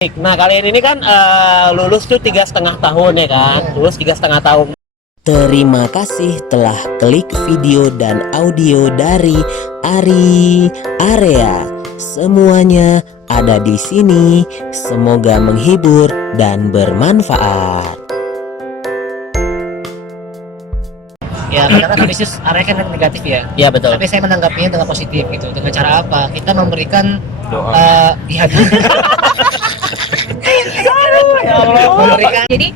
Nah kalian ini kan lulus tuh 3,5 tahun ya kan, lulus 3,5 tahun. Terima kasih telah klik video dan audio dari Ari Area. Semuanya ada di sini. Semoga menghibur dan bermanfaat. Ya, karena kan bisnis area kan negatif ya. Iya betul. Tapi saya menanggapinya dengan positif gitu. Dengan cara apa? Kita memberikan ya, ya Allah, memberikan. Jadi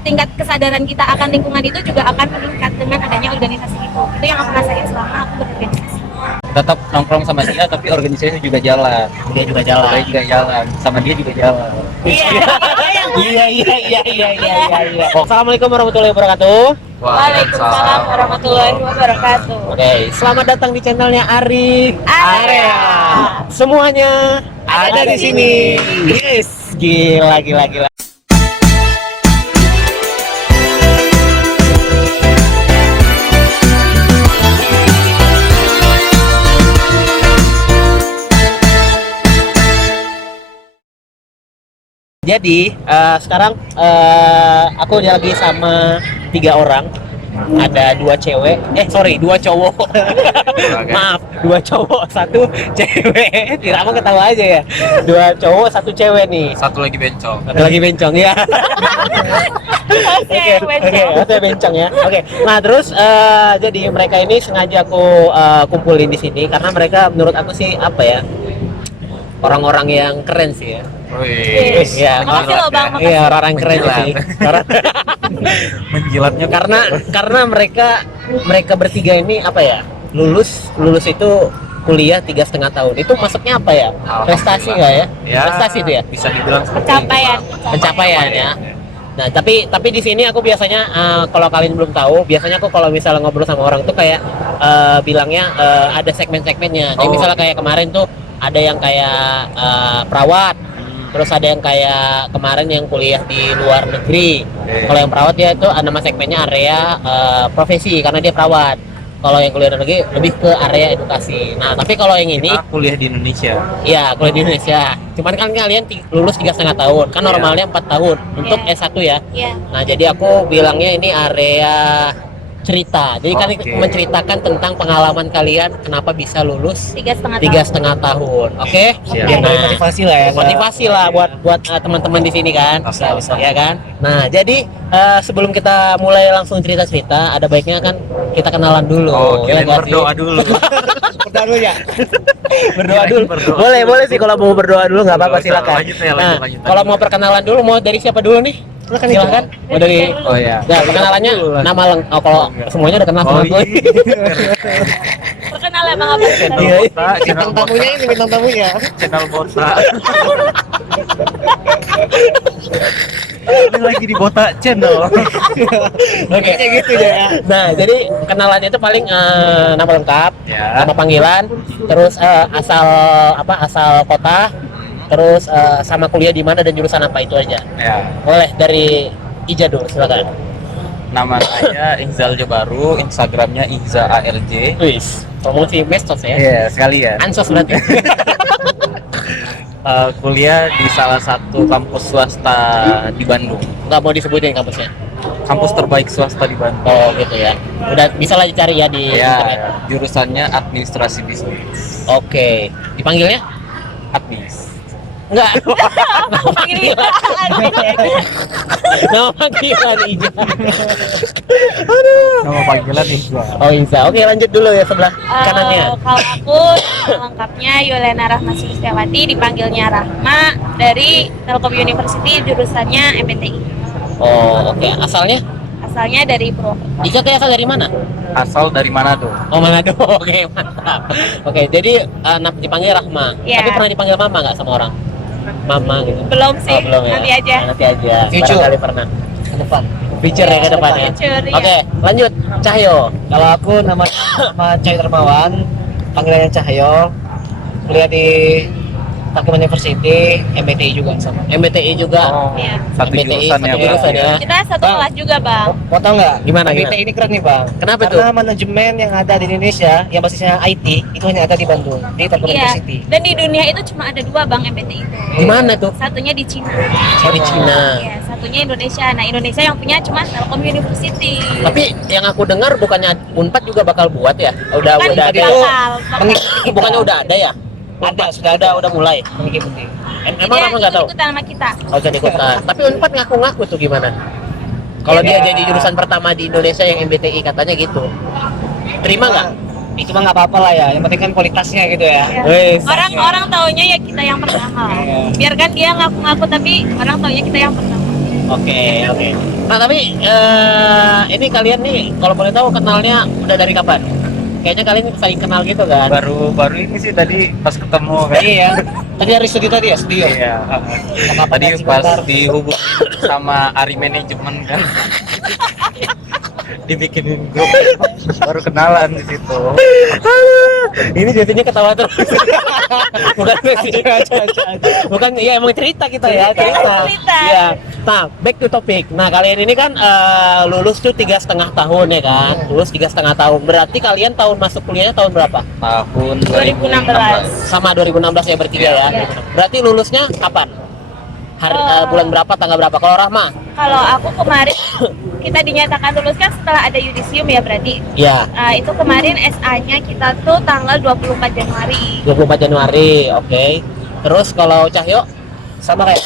tingkat kesadaran kita akan lingkungan itu juga akan meningkat dengan adanya organisasi itu. Itu yang aku rasain selama aku berorganisasi. Tetap nongkrong sama dia tapi organisasinya juga jalan. Dia juga jalan. Saya juga jalan, sama dia juga jalan. Iya. Assalamualaikum warahmatullahi wabarakatuh. Waalaikumsalam warahmatullahi wabarakatuh. Oke, selamat datang di channelnya Ari Area. Semuanya ada di sini. Yes, gila. Jadi sekarang aku lagi sama 3 orang. Ada 2 cewek, 2 cowok. Maaf, 2 cowok, 1 cewek. Tidak mau ketawa aja ya. 2 cowok, 1 cewek nih. Satu lagi bencong. Satu lagi bencong ya. Oke, bencong ya. Oke. Nah, terus jadi mereka ini sengaja aku kumpulin di sini karena mereka menurut aku sih apa ya? Orang-orang yang keren sih ya. Iya, Makasih loh Bang, makasih. Iya, orang keren sih. Menjilatnya Karena mereka bertiga ini apa ya? Lulus itu kuliah 3,5 tahun. Itu masuknya apa ya? Prestasi nggak ya? Prestasi itu ya? Bisa dibilang Pencapaian. Ya. Nah, tapi di sini aku biasanya kalau kalian belum tahu, biasanya aku kalau misalnya ngobrol sama orang tuh kayak bilangnya ada segmen-segmennya. Jadi misalnya kayak kemarin tuh ada yang kayak perawat, terus ada yang kayak kemarin yang kuliah di luar negeri. Kalau yang perawat dia itu nama segmennya area profesi karena dia perawat. Kalau yang kuliah di luar negeri lebih ke area edukasi. Nah, tapi kalau yang ini kuliah di Indonesia. iya, kuliah di Indonesia. Cuman kan kalian lulus 3,5 tahun, kan normalnya 4 tahun untuk S1 ya. Iya. Nah, jadi aku bilangnya ini area cerita. Jadi kan menceritakan tentang pengalaman kalian kenapa bisa lulus 3,5 tahun. Oke? Siap. Nah, Motivasi lah ya. motivasi lah buat teman-teman di sini kan. Bisa. Ya kan? Nah, jadi sebelum kita mulai langsung cerita-cerita, ada baiknya kan kita kenalan dulu. Kalian nggak sih? berdoa dulu. Berdoa dulu ya. Berdoa Kirain dulu. berdoa. Boleh sih kalau mau berdoa dulu nggak apa-apa, Nggak usah. silakan. Lanjut ya, Nah, lanjut. kalau mau perkenalan dulu mau dari siapa dulu nih? Silakan. Mau dari Oh ya. Nah, perkenalannya nama kalau semuanya udah kenal sama gue. Perkenalan Bang apa? Channel tamunya ini bintang tamunya. Channel Bota. Ini lagi di Bota Channel. Oke, kayak gitu ya. Nah, jadi kenalannya itu paling nama lengkap, Ya. nama panggilan, terus asal kota, terus sama kuliah di mana dan jurusan apa itu aja. Ya. Boleh dari Ija dulu, silakan. Nama saya Ihzal Jabaru, Instagramnya Ihza ALJ. Wis, promosi medsos ya. Iya, sekalian. Ansos berarti. Kuliah di salah satu kampus swasta di Bandung. Nggak mau disebutin kampusnya. Kampus terbaik swasta di Bandung. Oh gitu ya. Udah bisa lah dicari ya di internet. Ya, jurusannya administrasi bisnis. Oke. Dipanggilnya? Admis. Enggak. Nama panggilan. Nama panggilan Ija. Nama panggilan Ihza. Oh Iza. Oke, lanjut dulu ya sebelah kanannya. Kalau aku nama lengkapnya Yolena Rahma Sulistiawati, dipanggilnya Rahma, dari Telkom University, jurusannya MBTI. Oh, oke. Asalnya? Asalnya dari Purwokerto. Ija asal dari mana? Asal dari Manado. Oh, Manado. Oke, mantap. Oke, jadi dipanggil Rahma. Iya. Tapi pernah dipanggil Mama nggak sama orang? Mama gitu. Belum sih, Oh, belum ya? nanti aja. Nah, nanti aja. Future. Barangkali pernah. Ke depan. Future ya ke depan ya. Future, iya. Oke, lanjut. Cahyo. Kalau aku namanya Cahyo Dermawan, panggilannya Cahyo. Kuliah di Telkom University, MBTI juga sama. MBTI juga. Oh, Iya. satu MBTI, jurusan satu ya jurusan berarti ya. Kita satu Bang. kelas juga, Bang. Mau tau nggak? Gimana, MBTI ini keren nih bang. Kenapa Karena manajemen yang ada di Indonesia, yang basisnya IT, itu hanya ada di Bandung, di Telkom Iya. University. Dan di dunia itu cuma ada 2 Bang MBTI itu. Di mana tuh? Satunya di Cina. Oh, di Cina. Iya, satunya Indonesia. Nah, Indonesia yang punya cuma Telkom University. Tapi yang aku dengar bukannya Unpad juga bakal buat ya? Udah Kan udah ada. itu bakal. mengikuti Bukannya udah ada ya? Ada, sudah Udah mulai. mengikuti. Emang Rama nggak tahu? Ikutan sama kita. Oh jadi ikutan. Tapi Unpad ngaku-ngaku tuh gimana? Kalau dia jadi jurusan pertama di Indonesia yang MBTI katanya gitu. Terima nggak? Itu mah nggak apa-apa lah ya. Yang penting kan kualitasnya gitu ya. Ya. Wes. Orang taunya ya kita yang pertama. Iya. Biarkan dia ngaku-ngaku tapi orang taunya kita yang pertama. Oke. Nah tapi ini kalian nih kalau boleh tahu kenalnya udah dari kapan? Kayaknya kalian saling kenal gitu kan? Baru ini sih tadi pas ketemu kan. Iya. Tadi hari studio tadi ya, studio. Iya. Kapan Tadi sih, pas bentar? dihubung sama Ari manajemen kan. Dibikinin grup baru kenalan di situ. Ini jadinya ketawa terus. Bukan sih. Bukan, iya emang cerita kita ya. Cerita. Iya. Nah, back to topic. Nah, kalian ini kan lulus tuh 3,5 tahun ya kan? Lulus 3,5 tahun. Berarti kalian tahun masuk kuliahnya tahun berapa? Tahun 2016. Sama 2016 ya bertiga ya. Iya. Berarti lulusnya kapan? Bulan berapa, tanggal berapa? Kalau Rahma? Kalau aku kemarin kita dinyatakan lulus kan setelah ada yudisium ya berarti. Iya. Itu kemarin SA-nya kita tuh tanggal 24 Januari. 24 Januari. Oke. Terus kalau Cahyo Sama kayak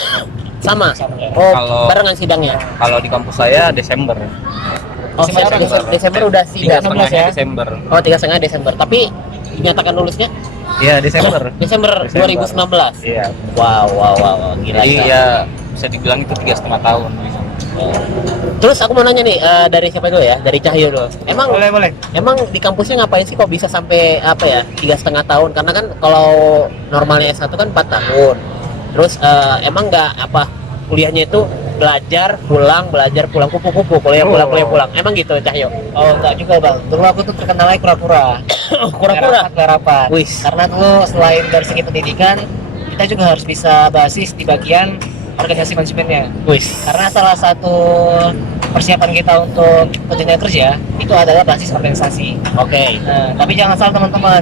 sama. Sama. Oh, Kalau- barengan sidangnya. Kalau di kampus saya Desember. Oh, Desember Desember udah sidang. 3,5 ya? Desember. Oh, 3,5 Desember. Tapi dinyatakan lulusnya Iya, Desember. Desember 2019. Iya. Wow, gila. Jadi gila. ya bisa dibilang itu 3,5 tahun. Terus aku mau nanya nih dari siapa dulu ya? Dari Cahyo dulu. boleh. Emang di kampusnya ngapain sih kok bisa sampai apa ya 3,5 tahun? Karena kan kalau normalnya S1 kan 4 tahun. Terus emang nggak apa kuliahnya itu belajar pulang kupu-kupu kuliah pulang. Emang gitu Cahyo? Oh enggak juga bang. Dulu aku tuh terkenalnya kura-kura. Kura-kura. Nggak rapat. Wis. Karena dulu selain dari segi pendidikan, kita juga harus bisa basis di bagian organisasi manajemennya. Wis. Karena salah satu persiapan kita untuk dunia kerja itu adalah basis organisasi. Oke. Nah, tapi jangan salah teman-teman.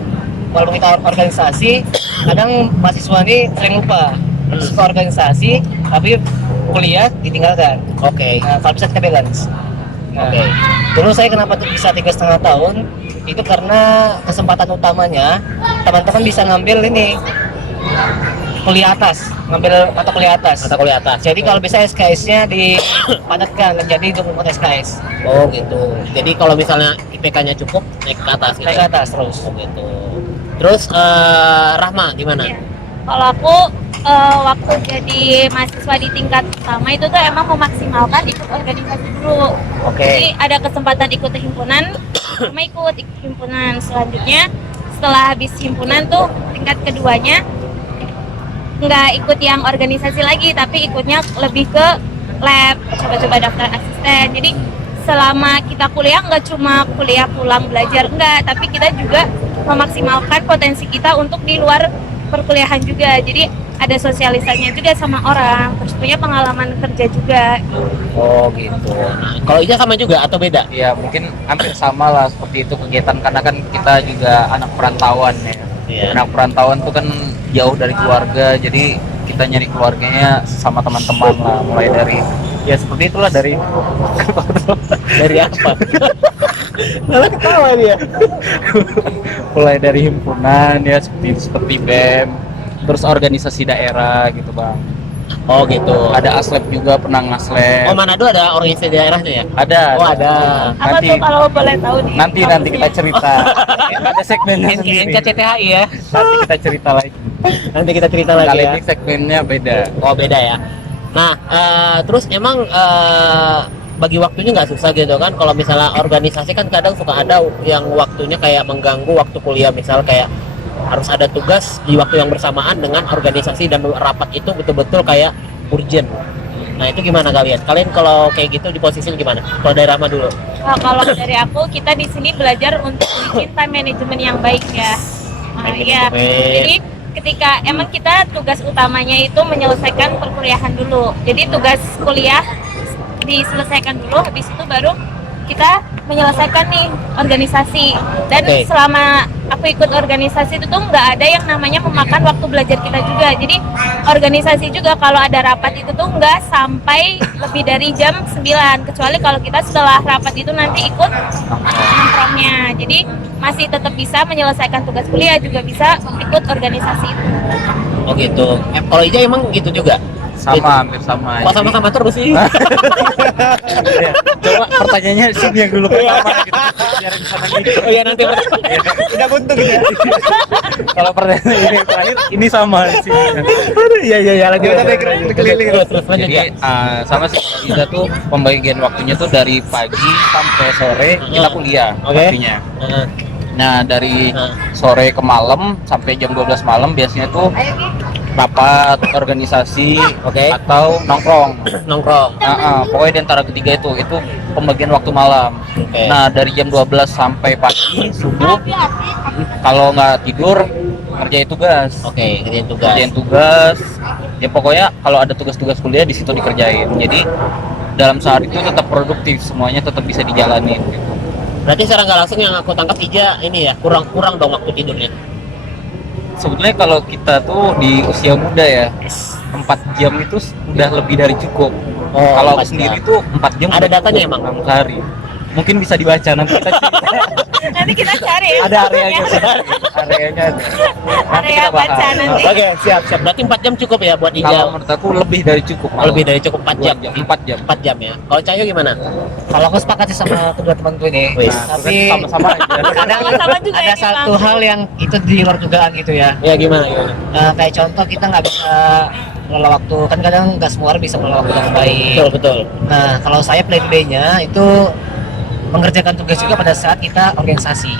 Walaupun kita organisasi, kadang mahasiswa ini sering lupa. Suka organisasi, tapi kuliah ditinggalkan. Oke. Nah, kalau bisa kita balance. Nah, Oke. dulu saya kenapa tuh bisa 3,5 tahun? Itu karena kesempatan utamanya teman-teman bisa ngambil ini kuliah atas, ngambil mata kuliah atas. Mata kuliah atas. Jadi kalau bisa SKS-nya dipadatkan menjadi 24 SKS. Oh gitu. Jadi kalau misalnya IPK-nya cukup naik ke atas gitu. Naik ke atas terus. Oh gitu. Terus Rahma gimana? Ya. Kalau aku waktu jadi mahasiswa di tingkat pertama itu tuh emang memaksimalkan ikut organisasi dulu. Oke. Jadi ada kesempatan ikut himpunan, sama ikut himpunan. Selanjutnya setelah habis himpunan tuh tingkat keduanya nggak ikut yang organisasi lagi, tapi ikutnya lebih ke lab, coba-coba daftar asisten. Jadi selama kita kuliah nggak cuma kuliah pulang belajar, enggak, tapi kita juga memaksimalkan potensi kita untuk di luar perkuliahan juga. Jadi ada sosialisasinya juga sama orang, terus punya pengalaman kerja juga. Oh gitu. Nah, kalau Ija sama juga atau beda? Ya mungkin hampir sama lah seperti itu kegiatan karena kan kita juga anak perantauan ya. Iya. Anak perantauan tuh kan jauh dari keluarga, jadi kita nyari keluarganya sama teman-teman lah, mulai dari ya seperti itulah dari Dari apa? Malah ketawa dia. mulai dari himpunan ya seperti BEM, terus organisasi daerah gitu bang. Oh gitu. Ada aslep juga, pernah ngaslep. Oh Manado ada organisasi daerahnya ya? Ada. Oh ada. Apa Nanti tuh kalau boleh tahu nih? nanti kita cerita. Ada segmennya sendiri. NKCTHI ya. Nanti kita cerita lagi. Nanti kita cerita lagi Kali ya. ini segmennya beda. Oh beda ya. Nah terus emang bagi waktunya nggak susah gitu kan? Kalau misalnya organisasi kan kadang suka ada yang waktunya kayak mengganggu waktu kuliah, misal kayak harus ada tugas di waktu yang bersamaan dengan organisasi dan rapat itu betul-betul kayak urgent. Nah itu gimana kalian? Kalian kalau kayak gitu di posisinya gimana? Kalau dari Rama dulu. Kalau dari aku, kita di sini belajar untuk bikin time management yang baik ya. Time Iya. management. Jadi ketika emang kita tugas utamanya itu menyelesaikan perkuliahan dulu. Jadi tugas kuliah diselesaikan dulu, habis itu baru kita menyelesaikan nih organisasi. Dan Oke. selama aku ikut organisasi itu tuh nggak ada yang namanya memakan waktu belajar kita juga. Jadi organisasi juga kalau ada rapat itu tuh nggak sampai lebih dari jam 9, kecuali kalau kita setelah rapat itu nanti ikut nongkrongnya. Jadi masih tetap bisa menyelesaikan tugas kuliah, juga bisa ikut organisasi itu. Oh gitu. Kalau Ija emang gitu juga? Sama, hampir sama. Kok sama-sama terus sih? Ya, coba pertanyaannya sini yang dulu pertama gitu. Biar bisa nanya. Oh iya nanti. Udah buntu gitu. Kalau pertanyaan ini terakhir ini sama sih. Iya iya lanjut. Kita keliling terus lanjut Jadi ya. sama sih kita tuh pembagian waktunya tuh dari pagi sampai sore kita kuliah Oke. waktunya. Heeh. Nah dari Heeh. sore ke malam sampai jam 12 malam biasanya tuh rapat organisasi Oke. atau nongkrong. Nongkrong. Pokoknya di antara ketiga itu pembagian waktu malam. Oke. Nah dari jam 12 sampai pagi subuh kalau nggak tidur ngerjain tugas. Oke, kerjain tugas. Kerjain tugas. Ya pokoknya kalau ada tugas-tugas kuliah di situ dikerjain. Jadi dalam saat itu tetap produktif, semuanya tetap bisa dijalanin. Gitu. Berarti secara nggak langsung yang aku tangkap Ija ini ya kurang dong waktu tidurnya. Sebetulnya kalau kita tuh di usia muda ya 4 jam itu udah lebih dari cukup. Oh, Kalau aku 4 sendiri jam. tuh 4 jam Ada udah datanya cukup emang? dalam sehari. Mungkin bisa dibaca nanti kita cerita. Nanti kita cari Ada areanya sih. Areanya ada. Nanti area kita bahas. baca nanti. Oke, siap. Berarti 4 jam cukup ya buat Kalau Ija. menurut aku lebih dari cukup. malah. Lebih dari cukup 4 jam. 4 jam. 4 jam ya. Kalau Cahyo gimana? Kalau aku sepakat sih sama kedua temanku ini. Wis. Nah, Tapi sama-sama aja. Sama-sama juga ada ini, satu Bang. hal yang itu di luar dugaan gitu ya. Ya gimana? Kayak contoh kita nggak bisa mengelola waktu, kan kadang nggak semua orang bisa mengelola waktu dengan baik. Betul betul. Nah, kalau saya plan B-nya itu mengerjakan tugas juga pada saat kita organisasi.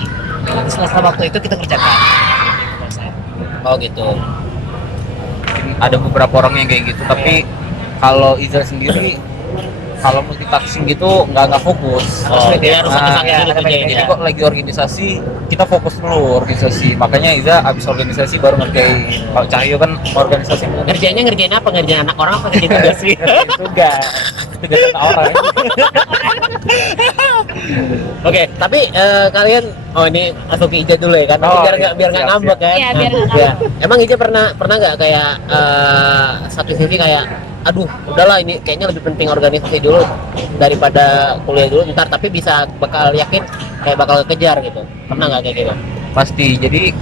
Jadi setelah waktu itu kita kerjakan. Kalau saya. Oh gitu. Mungkin ada beberapa orang yang kayak gitu, tapi kalau Iza sendiri kalau multitasking gitu nggak fokus. Oh, Maksudnya dia harus satu-satu ya, dulu ada kerjain Jadi ya. kok lagi organisasi kita fokus dulu organisasi. Makanya Iza abis organisasi baru ngerjain. Kalau Cahyo kan organisasi Ngerjain apa? Ngerjain anak orang apa ngerjain tugas sih? tugas kata orang. Oke, tapi kalian ini masuk ke Ija dulu ya kan? Oh, biar iya, nggak siap, ngambek kan? Iya, biar nggak Ya. Emang Ija pernah nggak kayak satu sisi kayak aduh udahlah ini kayaknya lebih penting organisasi dulu daripada kuliah dulu ntar, tapi bisa bakal yakin kayak bakal kejar gitu. Pernah nggak kayak gitu? Pasti. Jadi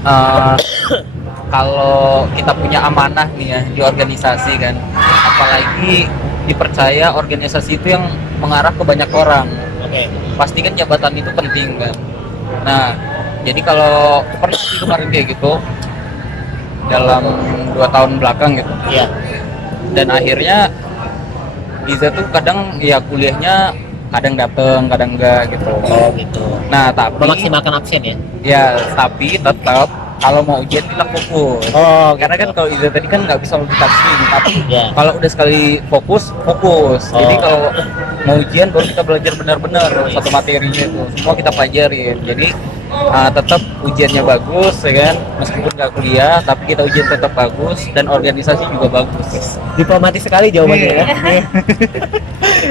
kalau kita punya amanah nih ya di organisasi kan, apalagi dipercaya organisasi itu yang mengarah ke banyak orang, Oke. pasti kan jabatan itu penting kan. Nah jadi kalau pernah sih kemarin kayak gitu dalam 2 tahun belakang gitu, Iya. dan akhirnya Iza tuh kadang ya kuliahnya kadang dateng kadang enggak gitu. Oh gitu. Nah tapi Memaksimalkan absen ya? ya tapi tetap kalau mau ujian kita fokus. Oh, Karena kan kalau Iza tadi kan nggak bisa multitasking, tapi Ya. kalau udah sekali fokus. Jadi Oh. kalau mau ujian baru kita belajar benar-benar satu materinya itu semua kita pelajarin. Jadi tetap ujiannya bagus ya kan, meskipun nggak kuliah tapi kita ujian tetap bagus dan organisasi juga bagus. Diplomatis sekali jawabannya ya.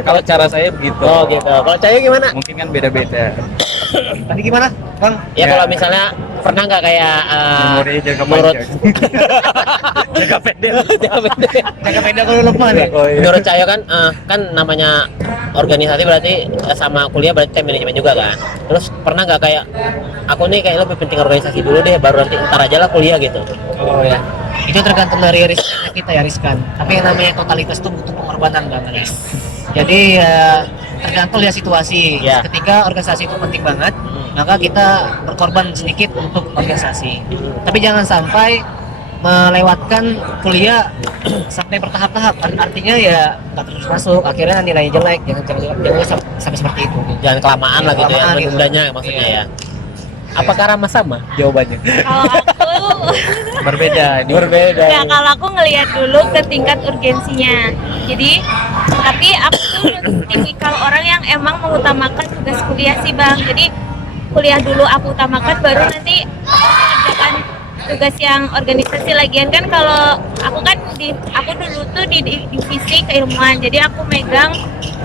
Kalau cara saya begitu. Oh gitu. Kalau Cahyo gimana? Mungkin kan beda-beda. Tadi gimana, Bang? Ya, Ya. kalau misalnya pernah nggak kayak Memorinya jaga menurut panjang. Jaga pendek. Jaga pendek. Jaga pendek kalau lupa nih. Oh, iya. Menurut Cahyo kan kan namanya organisasi berarti sama kuliah berarti time management juga kan. Terus pernah nggak kayak aku nih kayak lebih penting organisasi dulu deh baru nanti ntar aja lah kuliah gitu. Oh ya. Itu tergantung dari riskan kita ya, riskan. Tapi yang namanya totalitas itu butuh pengorbanan banget ya. Jadi ya tergantung lihat situasi. Ya. Ketika organisasi itu penting banget, maka kita berkorban sedikit untuk organisasi. Tapi jangan sampai melewatkan kuliah sampai bertahap-tahap. Artinya ya nggak terus masuk, akhirnya nilainya jelek. Jangan sampai seperti itu. Jangan kelamaan lah gitu ya, Kelamaan gitu. menundanya maksudnya ya. Apakah Rama sama jawabannya? Kalau aku Berbeda ini. Berbeda. ya kalau aku ngelihat dulu ke tingkat urgensinya. Jadi tapi aku tuh tipikal orang yang emang mengutamakan tugas kuliah sih Bang. Jadi kuliah dulu aku utamakan, baru nanti aku mengerjakan tugas yang organisasi lagian kan. Kalau aku kan aku dulu tuh di divisi keilmuan, jadi aku megang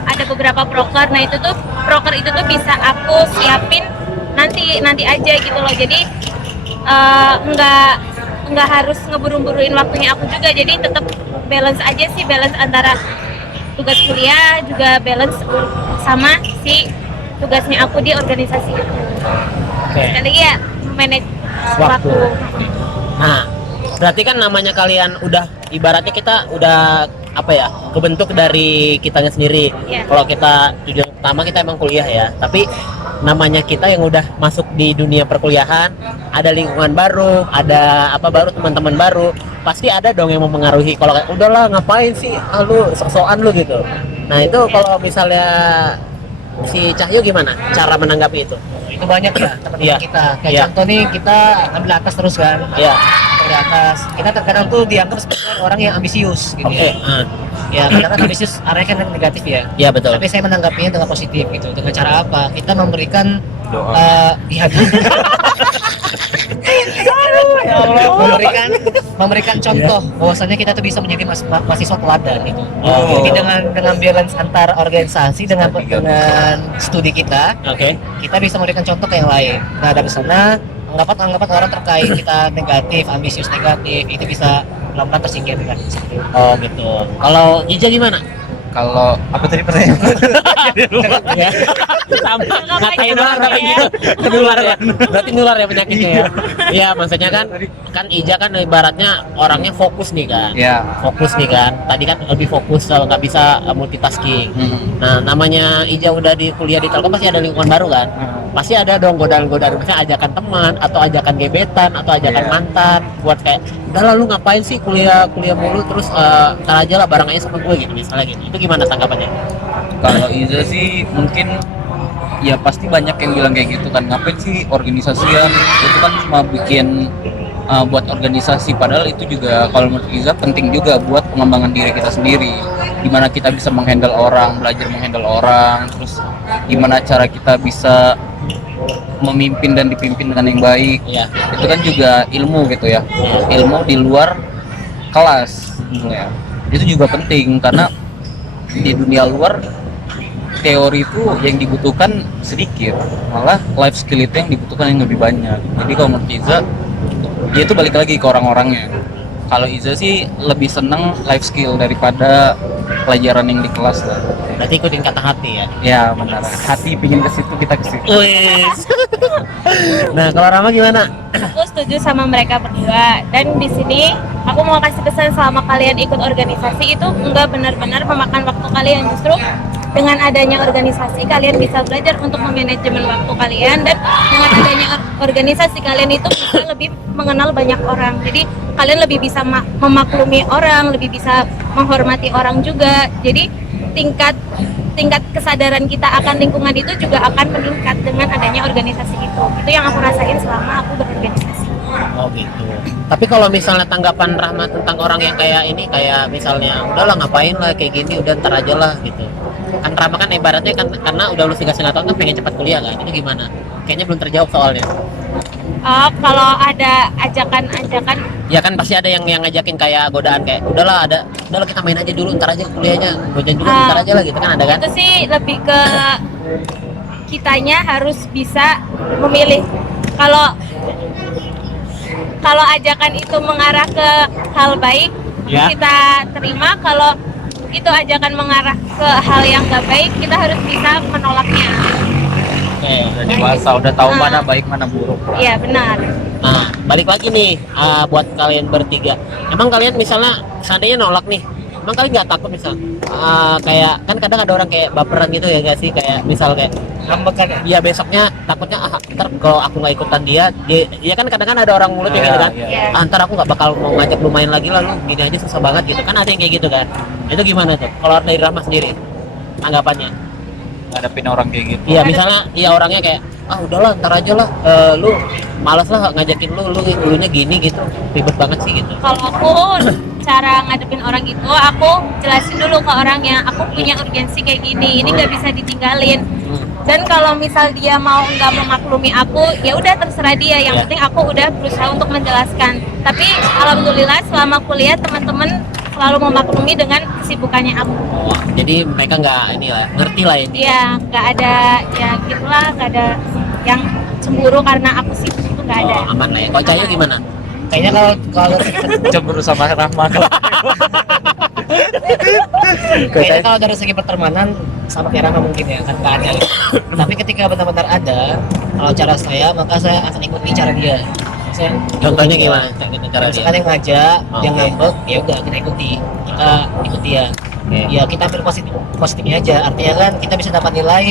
ada beberapa proker. Nah itu tuh proker itu tuh bisa aku siapin nanti aja gitu loh. Jadi nggak harus ngeburu-buruin waktunya aku juga, jadi tetap balance aja sih, balance antara tugas kuliah juga balance sama si tugasnya aku di organisasi itu. Oke. Sekali lagi ya manage Waktu. waktu. Nah, berarti kan namanya kalian udah ibaratnya kita udah apa ya, kebentuk dari kitanya sendiri. Iya. Kalau kita tujuan utama kita emang kuliah ya, tapi namanya kita yang udah masuk di dunia perkuliahan, ada lingkungan baru, ada apa baru, teman-teman baru, pasti ada dong yang mempengaruhi. Kalau kayak udahlah ngapain sih, lu sok-sokan lu gitu. Nah itu kalau misalnya si Cahyo gimana cara menanggapi itu? Itu banyak ya teman-teman Iya. kita. Kayak Iya. contoh nih, kita ambil atas terus kan. Iya. Di atas. Kita terkadang tuh dianggap sebagai orang yang ambisius gitu Oke. ya. Ya kadang kan ambisius arahnya kan negatif ya. Iya betul. Tapi saya menanggapinya dengan positif gitu. Dengan cara apa? Kita memberikan Doa. ya memberikan contoh bahwasanya kita tuh bisa menjadi mahasiswa teladan gitu. Oh. Jadi dengan balance antar organisasi dengan studi kita, Oke. kita bisa memberikan contoh ke yang lain. Nah dari sana anggapan orang terkait kita negatif, ambisius negatif, itu bisa pelan-pelan tersingkirkan. Oh gitu. Kalau Ija gimana? Kalau apa tadi pertanyaan? Ya. Sama ngatain orang tapi gitu. Nular ya. Berarti nular ya penyakitnya ya. Iya, maksudnya kan Ija kan ibaratnya orangnya fokus nih kan. Ya. Fokus nih kan. Tadi kan lebih fokus, nggak bisa multitasking. Nah, namanya Ija udah di kuliah di Telkom pasti ada lingkungan baru kan. Pasti ada dong godaan-godaan, misalnya ajakan teman atau ajakan gebetan atau ajakan Iya. mantan buat kayak udah lu ngapain sih kuliah mulu terus ntar aja lah bareng aja sama gue gitu misalnya gitu. Itu gimana tanggapannya? Kalau Iza sih mungkin ya pasti banyak yang bilang kayak gitu kan, ngapain sih organisasian, itu kan cuma bikin buat organisasi, padahal itu juga kalau menurut Iza penting juga buat pengembangan diri kita sendiri, gimana kita bisa menghandle orang, belajar menghandle orang, terus gimana cara kita bisa memimpin dan dipimpin dengan yang baik. Iya. Itu kan juga ilmu gitu ya, ilmu di luar kelas ya. Itu juga penting karena di dunia luar teori itu yang dibutuhkan sedikit, malah life skill itu yang dibutuhkan yang lebih banyak. Jadi kalau menurut Iza, dia itu balik lagi ke orang-orangnya. Kalau Iza sih lebih seneng life skill daripada pelajaran yang di kelas lah. Berarti ikutin kata hati ya. Ya benar, hati pingin ke situ, kita ke situ. Wis. Nah, kalau Rama gimana? Aku setuju sama mereka berdua, dan di sini aku mau kasih pesan selama kalian ikut organisasi itu enggak benar-benar memakan waktu kalian. Justru dengan adanya organisasi kalian bisa belajar untuk memanajemen waktu kalian, dan dengan adanya organisasi kalian itu bisa lebih mengenal banyak orang. Jadi kalian lebih bisa memaklumi orang, lebih bisa menghormati orang juga. Jadi tingkat kesadaran kita akan lingkungan itu juga akan meningkat dengan adanya organisasi itu. Itu yang aku rasain selama aku berorganisasi. Oh gitu. Tapi kalau misalnya tanggapan Rahma tentang orang yang kayak ini, kayak misalnya udahlah ngapain lah kayak gini, udah ntar aja lah gitu. Kan Rahma kan ibaratnya kan karena udah lulus 3,5 tahun kan pengen cepat kuliah kan. Itu gimana? Kayaknya belum terjawab soalnya. Kalau ada ajakan-ajakan, Ya kan pasti ada yang ngajakin kayak godaan kayak udahlah kita main aja dulu, ntar aja kuliahnya, gojan juga ntar aja lah gitu kan, ada kan? itu sih lebih ke kitanya harus bisa memilih. Kalau ajakan itu mengarah ke hal baik, Ya. kita terima. Kalau itu ajakan mengarah ke hal yang gak baik, kita harus bisa menolaknya. Oke. Udah dewasa, udah tahu mana baik mana buruk. Iya benar. Nah, balik lagi nih buat kalian bertiga. Emang kalian misalnya seandainya nolak nih, emang kalian nggak takut misal kayak kan kadang ada orang kayak baperan gitu ya gak sih, kayak misal kayak Ngambek kan ya? dia besoknya takutnya ntar kalau aku nggak ikutan dia kan kadang kan ada orang mulut yang gitu kan, Iya. ntar aku nggak bakal mau ngajak lu main lagi lah, lu gini aja susah banget gitu kan, ada yang kayak gitu kan. Itu gimana tuh kalau dari Rahma sendiri tanggapannya? Ngadepin orang kayak gitu. Iya misalnya iya orangnya kayak udahlah ntar aja lah, lu malas lah ngajakin lunya gini gitu, ribet banget sih gitu. Kalau aku cara ngadepin orang gitu, aku jelasin dulu ke orangnya, aku punya urgensi kayak gini, ini nggak bisa ditinggalin. Dan kalau misal dia mau nggak memaklumi aku, ya udah terserah dia. Yang Iya. penting aku udah berusaha untuk menjelaskan. Tapi alhamdulillah selama kuliah teman-teman selalu memaklumi dengan kesibukannya aku. Oh, jadi mereka nggak ini lah, ngerti lah ini. Iya, nggak ada ya gitulah, nggak ada yang cemburu karena aku sibuk, itu nggak ada. Oh, aman lah ya. Kalau Cahyo Aman. gimana? Kayaknya kalau Cemburu sama Rahma. kayaknya kalau dari segi pertemanan sama kayak Rama mungkin ya kan nggak ada. Tapi ketika benar-benar ada, kalau cara saya maka saya akan ikuti cara dia. Saya Contohnya gimana? Cara dia? Misalkan yang ngajak, Oh, yang oke. ngambek, ya udah kita ikuti dia. Oke. Ya kita ambil positifnya aja. Artinya kan kita bisa dapat nilai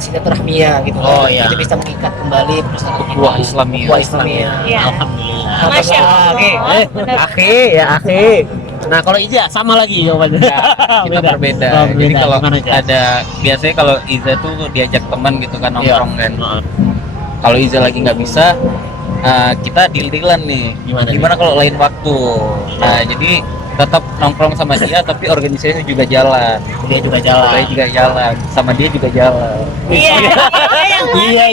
silaturahmiyah gitu Oh, kan. iya. Kita bisa mengikat kembali persatuan kita. Ukhuwah Islamiyah. Ukhuwah Islamiyah. Iya. Alhamdulillah. Masya Allah. Oke. Benar. Akhi ya akhi. Nah kalau Iza sama lagi jawabannya. Kita berbeda. Oh, Jadi beda. kalau Gimana, Cah? ada biasanya kalau Iza tuh diajak teman gitu kan nongkrong kan. Heeh. Kalau Iza lagi nggak bisa, kita deal-dealan nih. Gimana kalau lain waktu? Nah jadi tetap nongkrong sama dia tapi organisasinya juga jalan. Dia juga jalan. Saya juga jalan, sama dia juga jalan. Iya. Iya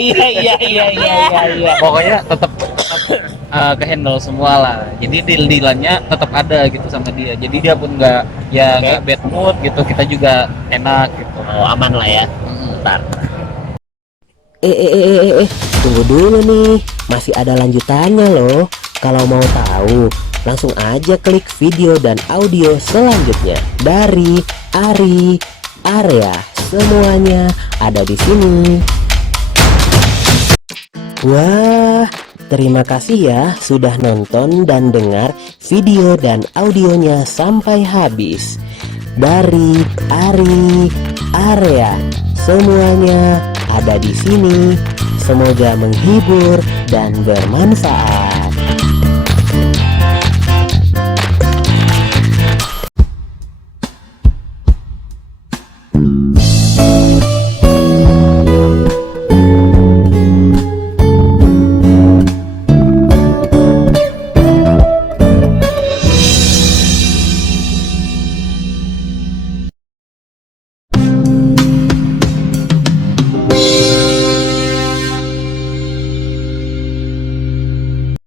iya. Pokoknya tetap ke-handle semua lah. Jadi deal-dealannya tetap ada gitu sama dia. Jadi dia pun nggak nggak bad mood gitu. Kita juga enak gitu. Oh, aman lah ya. Bentar. Tunggu dulu nih, masih ada lanjutannya loh. Kalau mau tahu, langsung aja klik video dan audio selanjutnya dari Ari Area. Semuanya ada di sini. Wah, terima kasih ya sudah nonton dan dengar video dan audionya sampai habis. Dari Ari Area, semuanya ada di sini. Semoga menghibur dan bermanfaat.